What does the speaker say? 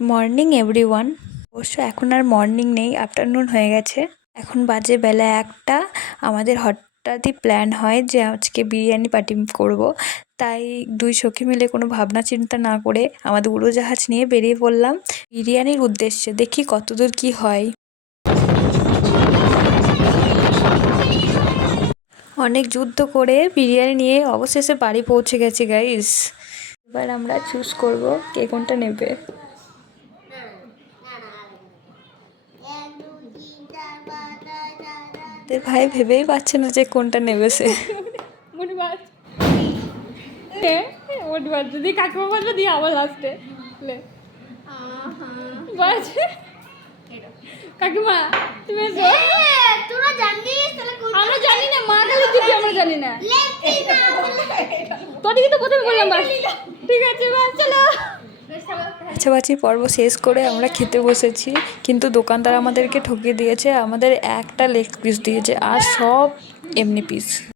Morning everyone. অবশ্য এখন আর morning নেই, আফটারনুন হয়ে গেছে। এখন বাজে বেলা 1টা। আমাদের হঠাৎই প্ল্যান হয় যে আজকে বিরিয়ানি পার্টি করব। তাই দুই সখী মিলে কোনো ভাবনা চিন্তা না করে আমাদের উড়োজাহাজ নিয়ে বেরিয়ে পড়লাম বিরিয়ানির উদ্দেশ্যে। দেখি কতদূর কি হয়। অনেক যুদ্ধ করে বিরিয়ানি নিয়ে অবশেষে বাড়ি পৌঁছে গেছি গাইস। এবার আমরা চুজ করব কে কোনটা নেবে। ভাই ভেবেই পাচ্ছে না যে কোনটা নেবে সে। যদি কাকিমা বলবে দিয়ে আবার লাস্টে কাকিমা তুমি আমরা জানি না, মা কালী দিবি আমরা জানি না, তোদিকে তো প্রথমে বললাম বাস। ঠিক আছে বাস চলো। বাছাবাছি পর্ব শেষ করে আমরা খেতে বসেছি, কিন্তু দোকানদার আমাদেরকে ঠকিয়ে দিয়েছে। আমাদের একটা লেগ পিস দিয়েছে আর সব এমনি পিস।